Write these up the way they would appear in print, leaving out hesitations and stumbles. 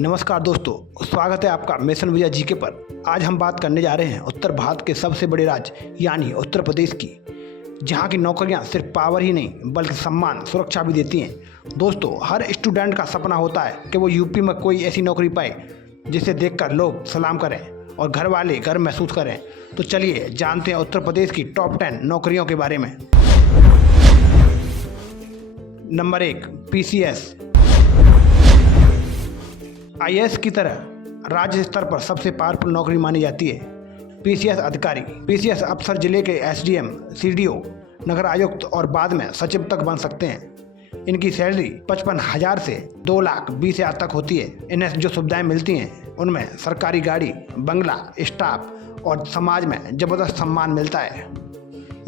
नमस्कार दोस्तों, स्वागत है आपका मिशन विजय जीके पर। आज हम बात करने जा रहे हैं उत्तर भारत के सबसे बड़े राज्य यानी उत्तर प्रदेश की, जहां की नौकरियां सिर्फ पावर ही नहीं बल्कि सम्मान सुरक्षा भी देती हैं। दोस्तों, हर स्टूडेंट का सपना होता है कि वो यूपी में कोई ऐसी नौकरी पाए जिसे देखकर लोग सलाम करें और घर वाले गर्व महसूस करें। तो चलिए जानते हैं उत्तर प्रदेश की टॉप 10 नौकरियों के बारे में। Number 1, PCS। IAS की तरह राज्य स्तर पर सबसे पावरफुल नौकरी मानी जाती है PCS अधिकारी। PCS अफसर जिले के SDM, CDO, नगर आयुक्त और बाद में सचिव तक बन सकते हैं। इनकी सैलरी 55,000 से 2,20,000 तक होती है। इन्हें जो सुविधाएं मिलती हैं उनमें सरकारी गाड़ी, बंगला, स्टाफ और समाज में जबरदस्त सम्मान मिलता है।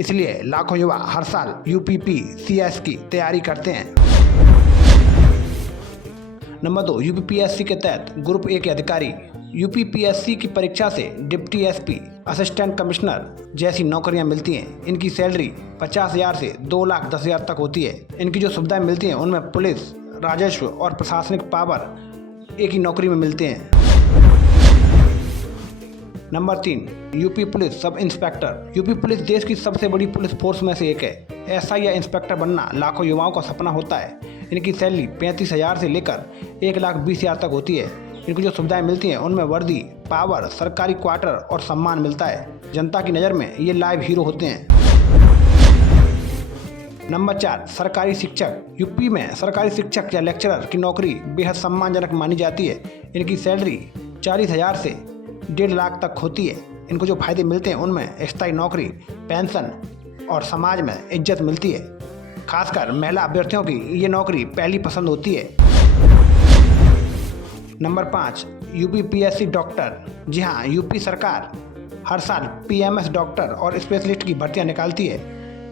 इसलिए लाखों युवा हर साल UPPCS की तैयारी करते हैं। नंबर 2, UPPSC के तहत ग्रुप A के अधिकारी। UPPSC की परीक्षा से डिप्टी SP, असिस्टेंट कमिश्नर जैसी नौकरियां मिलती हैं। इनकी सैलरी 50,000 से 2,10,000 तक होती है। इनकी जो सुविधाएं मिलती हैं उनमें पुलिस, राजस्व और प्रशासनिक पावर एक ही नौकरी में मिलते हैं। Number 3, UP police sub inspector. UP police देश की सबसे बड़ी पुलिस फोर्स में से एक है। SI या इंस्पेक्टर बनना लाखों युवाओं का सपना होता है। इनकी सैलरी 35,000 से लेकर 1,20,000 तक होती है। इनको जो सुविधाएं मिलती हैं उनमें वर्दी, पावर, सरकारी क्वार्टर और सम्मान मिलता है। जनता की नज़र में ये लाइव हीरो होते हैं। नंबर 4, सरकारी शिक्षक। यूपी में सरकारी शिक्षक या लेक्चरर की नौकरी बेहद सम्मानजनक मानी जाती है। इनकी सैलरी 40,000 से 1.5 लाख तक होती है। इनको जो फायदे मिलते हैं उनमें स्थायी नौकरी, पेंशन और समाज में इज्जत मिलती है। खासकर महिला अभ्यर्थियों की ये नौकरी पहली पसंद होती है। Number 5, UPPSC doctor. जी हाँ, यूपी सरकार हर साल PMS डॉक्टर और स्पेशलिस्ट की भर्तियां निकालती है।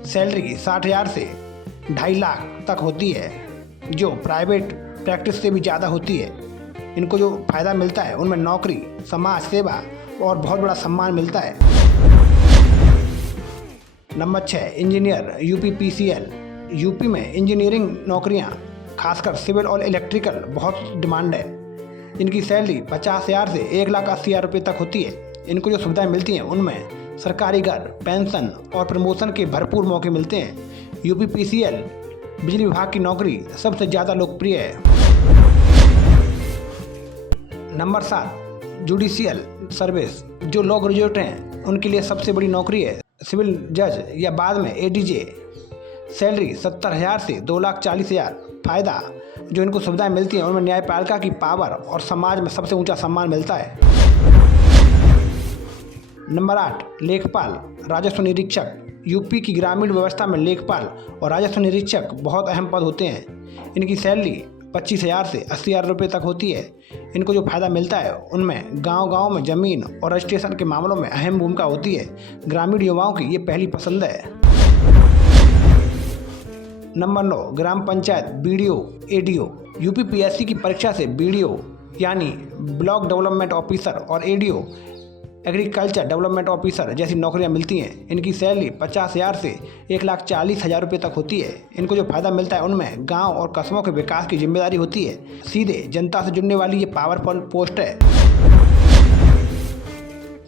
सैलरी 60,000 से 2.5 लाख तक होती है, जो प्राइवेट प्रैक्टिस से भी ज़्यादा होती है। इनको जो फ़ायदा मिलता है उनमें नौकरी, समाज सेवा और बहुत बड़ा सम्मान मिलता है। Number 6, engineer UPPCL। यूपी में इंजीनियरिंग नौकरियां खासकर सिविल और इलेक्ट्रिकल बहुत डिमांड है। इनकी सैलरी 50,000 से 1,80,000 रुपये तक होती है। इनको जो सुविधाएं मिलती हैं उनमें सरकारी घर, पेंशन और प्रमोशन के भरपूर मौके मिलते हैं। UPPCL बिजली विभाग की नौकरी सबसे ज़्यादा लोकप्रिय है। Number 7, judicial service. जो लॉ ग्रेजुएट हैं उनके लिए सबसे बड़ी नौकरी है सिविल जज या बाद में ADJ। सैलरी 70,000 से 2,40,000। फ़ायदा जो इनको सुविधाएं मिलती हैं उनमें न्यायपालिका की पावर और समाज में सबसे ऊंचा सम्मान मिलता है। नंबर 8, लेखपाल, राजस्व निरीक्षक। यूपी की ग्रामीण व्यवस्था में लेखपाल और राजस्व निरीक्षक बहुत अहम पद होते हैं। इनकी सैलरी 25,000 से 80,000 रुपये तक होती है। इनको जो फ़ायदा मिलता है उनमें गांव-गांव में ज़मीन और रजिस्ट्रेशन के मामलों में अहम भूमिका होती है। ग्रामीण युवाओं की ये पहली पसंद है। नंबर 9, ग्राम पंचायत BDO ADO। UPPSC की परीक्षा से BDO यानी ब्लॉक डेवलपमेंट ऑफिसर और ADO एग्रीकल्चर डेवलपमेंट ऑफिसर जैसी नौकरियां मिलती हैं। इनकी सैलरी 50,000 से 1,40,000 रुपये तक होती है। इनको जो फ़ायदा मिलता है उनमें गांव और कस्बों के विकास की जिम्मेदारी होती है। सीधे जनता से जुड़ने वाली ये पावरफुल पोस्ट है।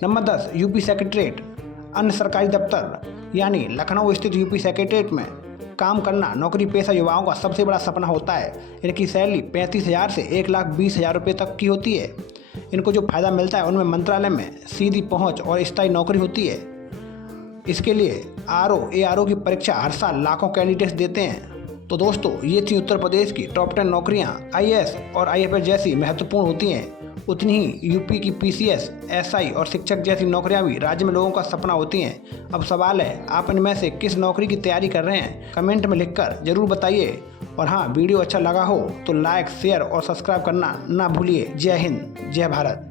Number 10, UP secretariat. अन्य सरकारी दफ्तर यानी लखनऊ स्थित UP सेक्रेटरीट में काम करना नौकरी पेशा युवाओं का सबसे बड़ा सपना होता है। इनकी सैलरी 35,000 से 1,20,000 रुपये तक की होती है। इनको जो फ़ायदा मिलता है उनमें मंत्रालय में सीधी पहुंच और स्थायी नौकरी होती है। इसके लिए RO ARO की परीक्षा हर साल लाखों कैंडिडेट्स देते हैं। तो दोस्तों, ये थी उत्तर प्रदेश की टॉप 10 नौकरियां। IAS और IFS जैसी महत्वपूर्ण होती हैं, उतनी ही यूपी की PCS, SI और शिक्षक जैसी नौकरियां भी राज्य में लोगों का सपना होती हैं। अब सवाल है, आप इनमें से किस नौकरी की तैयारी कर रहे हैं? कमेंट में लिखकर ज़रूर बताइए। और हाँ, वीडियो अच्छा लगा हो तो लाइक, शेयर और सब्सक्राइब करना ना भूलिए। जय हिंद, जय भारत।